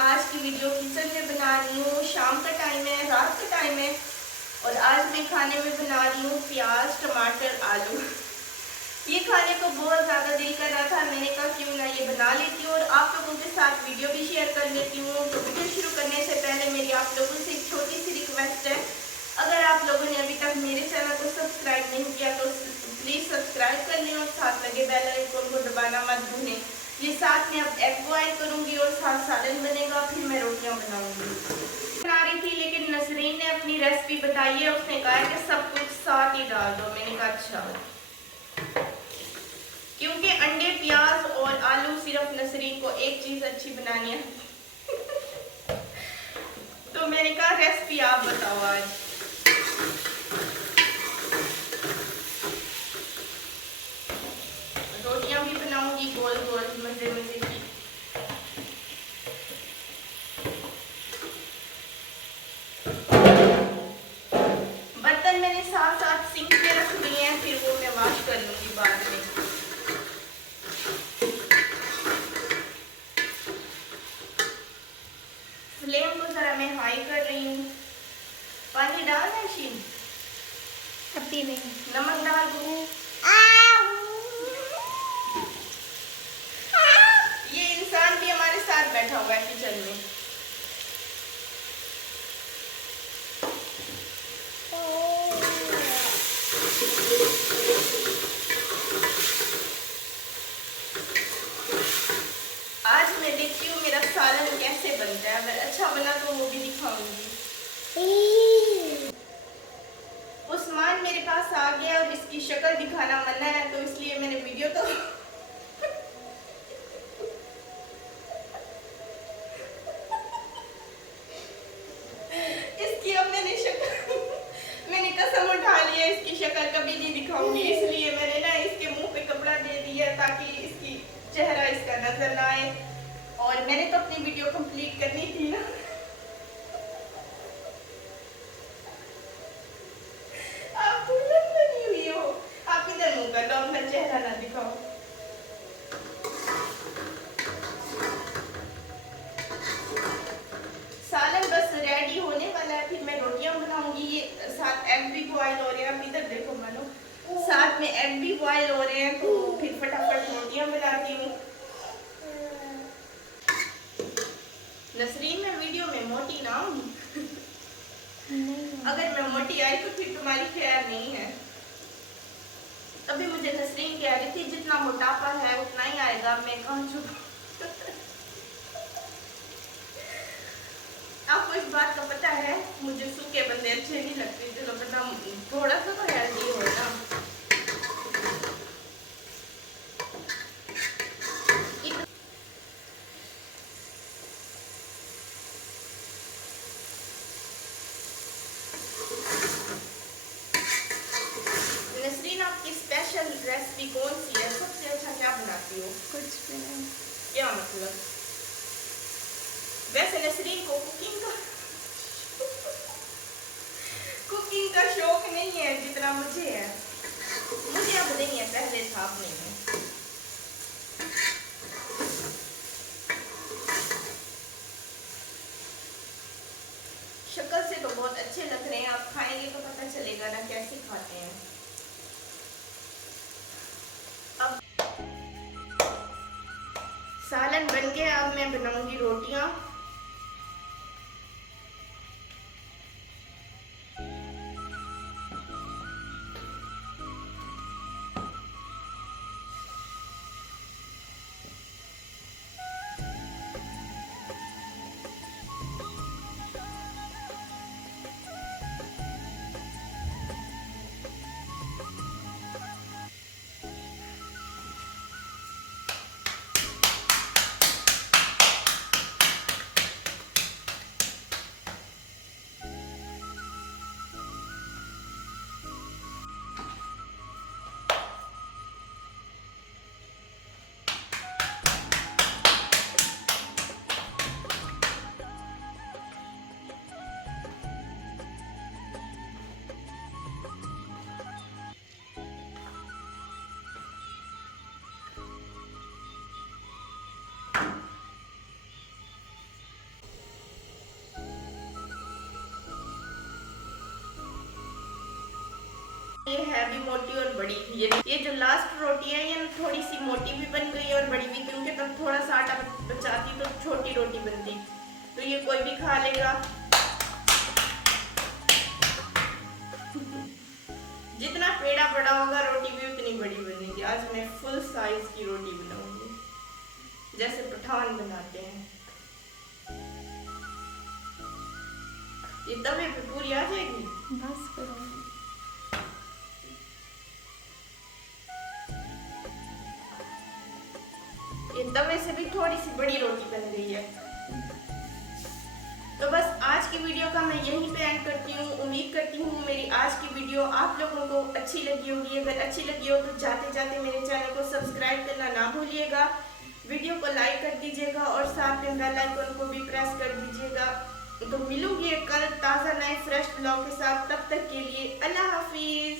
आज की video kitchen में बना रही हूँ। शाम का टाइम है, रात का टाइम है और आज मैं खाने में बना रही हूँ प्याज टमाटर आलू। ये खाने को बहुत ज़्यादा दिल कर रहा था, मैंने कहा क्यों ना ये बना लेती हूँ और आप लोगों के साथ वीडियो भी शेयर कर लेती हूँ। तो वीडियो शुरू करने से पहले मेरी आप लोगों से एक छोटी सी रिक्वेस्ट है, अगर आप लोगों ने अभी तक मेरे चैनल को सब्सक्राइब नहीं किया तो प्लीज़ सब्सक्राइब कर लें और साथ लगे बेल आइकन को दबाना मत भूलें। ये साथ में अब एग बॉयल करूँगी और साथ सालन बनेगा, फिर मैं रोटियाँ बनाऊँगी। बना रही थी लेकिन नसरीन ने अपनी रेसिपी बताई है, उसने कहा है कि सब कुछ साथ ही डाल दो। मैंने कहा अच्छा, क्योंकि अंडे प्याज और आलू सिर्फ नसरीन को एक चीज़ अच्छी बनानी है। तो मैंने कहा रेसिपी आप बताओ आज। रोटियां भी बनाऊंगी गोल गोल मजे मजे की। बर्तन मैंने साथ साथ सिंक पे रख दिए हैं, फिर वो मैं वॉश कर लूंगी बाद में। फ्लेम को जरा मैं हाई कर रही हूँ। पानी डाल है शीन? अभी नहीं। नमक डाल दूँ? ये इंसान भी हमारे साथ बैठा हुआ है किचन में। आज मैं देखती हूँ मेरा सालन कैसे बनता है, अगर अच्छा बना तो वो भी दिखाऊंगी। उस्मान मेरे पास आ गया और इसकी शक्ल दिखाना मना है, तो इसलिए मैंने वीडियो तो इसकी अब मैंने शक्ल मैंने कसम उठा लिया, इसकी शक्ल कभी नहीं दिखाऊंगी, इसलिए मैंने ना इसके मुंह पे कपड़ा दे दिया ताकि इसकी चेहरा इसका नजर ना आए। और मैंने तो अपनी वीडियो कंप्लीट करनी थी ना। आप दुल्हन बनी हुई हो, आप इधर मुंह कर लो, अपना चेहरा ना दिखाओ। सालन बस रेडी होने वाला है, फिर मैं रोटियां बनाऊंगी। ये साथ एग भी बॉयल हो रहे हैं, आप इधर देखो मानो, साथ में एग भी बॉयल हो रहे हैं, तो फिर फटाफट रोटियां बनाती हूँ। नसरीन मैं वीडियो में मोटी ना हूँ। अगर मैं मोटी आई तो फिर तुम्हारी खैर नहीं है। अभी मुझे नसरीन कह रही थी जितना मोटापा है उतना ही आएगा, मैं कहाँ छुपा। आपको इस बात का पता है, मुझे सूखे बंदे अच्छे नहीं लगते, चलो पता थोड़ा सा तो हेल्दी हो ना। नसरीन आपकी स्पेशल रेसिपी कौन सी है? सबसे अच्छा क्या बनाती हो? कुछ भी नहीं। क्या मतलब? वैसे नसरीन को कुकिंग का शौक नहीं है जितना मुझे है। मुझे अब नहीं है, पहले था, अब नहीं है। शक्ल से तो बहुत अच्छे लग रहे हैं, आप खाएंगे तो पता चलेगा ना कैसे खाते हैं। अब सालन बन गया, अब मैं बनाऊंगी रोटियां। भी मोटी और बड़ी। ये जो लास्ट रोटी है ये थोड़ी सी मोटी भी बन गई और बड़ी भी, क्योंकि तब थोड़ा सा आटा बचाती तो छोटी रोटी बनती। तो ये कोई भी खा लेगा। जितना पेड़ा बड़ा होगा रोटी भी उतनी बड़ी बनेगी। आज मैं फुल साइज की रोटी बनाऊंगी, जैसे पठान बनाते हैं। ये तवे पे पूरी आ जाएगी। बस करो। ये तवे से भी थोड़ी सी बड़ी रोटी बन गई है। तो बस आज की वीडियो का मैं यहीं पे एंड करती हूँ। उम्मीद करती हूँ मेरी आज की वीडियो आप लोगों को अच्छी लगी होगी। अगर अच्छी लगी हो तो जाते जाते मेरे चैनल को सब्सक्राइब करना ना भूलिएगा, वीडियो को लाइक कर दीजिएगा और साथ में बेल आइकन को भी प्रेस कर दीजिएगा। तो मिलूंगी कल ताज़ा नए फ्रेश ब्लॉग के साथ। तब तक के लिए अल्लाह हाफिज़।